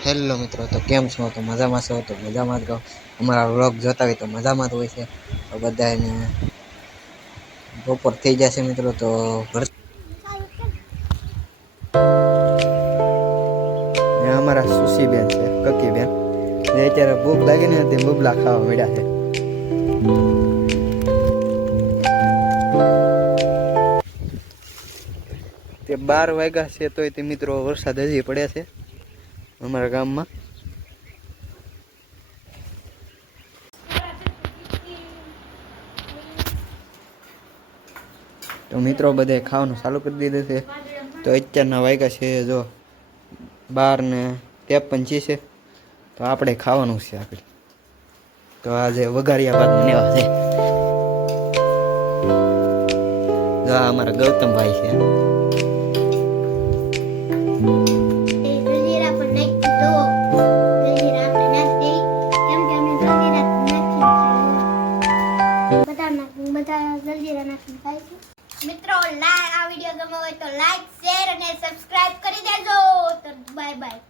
Hello મિત્રો, તો કેમ છો? તો મજામાં છો? તો મજામાં જ કહો. અમારા વ્લોગ જોતા હોય તો મજામાં જ હોય છે. તો બધાને બપોર થઈ જશે મિત્રો. તો અમારા સુશી બેન છે, કકી બેન, જે અત્યારે ભૂખ લાગી ને તે બબલા ખાવા મળ્યા છે. તે 12 વાગ્યા છે તોય તે મિત્રો વરસાદ હજી પડ્યા છે અમારા ગામમાં. તો મિત્રો બધે ખાવાનું ચાલુ કરી દીધું છે. તો અત્યારના વાગ્યા છે જો 12:53 છે. તો આપણે ખાવાનું છે આગળ. તો આજે વઘારિયા ભાત બન્યા છે. જો આ અમારા ગૌતમભાઈ છે. મિત્રો આ વિડીયો ગમ્યો હોય તો લાઈક, શેર અને સબસ્ક્રાઇબ કરી દેજો. તો બાય બાય.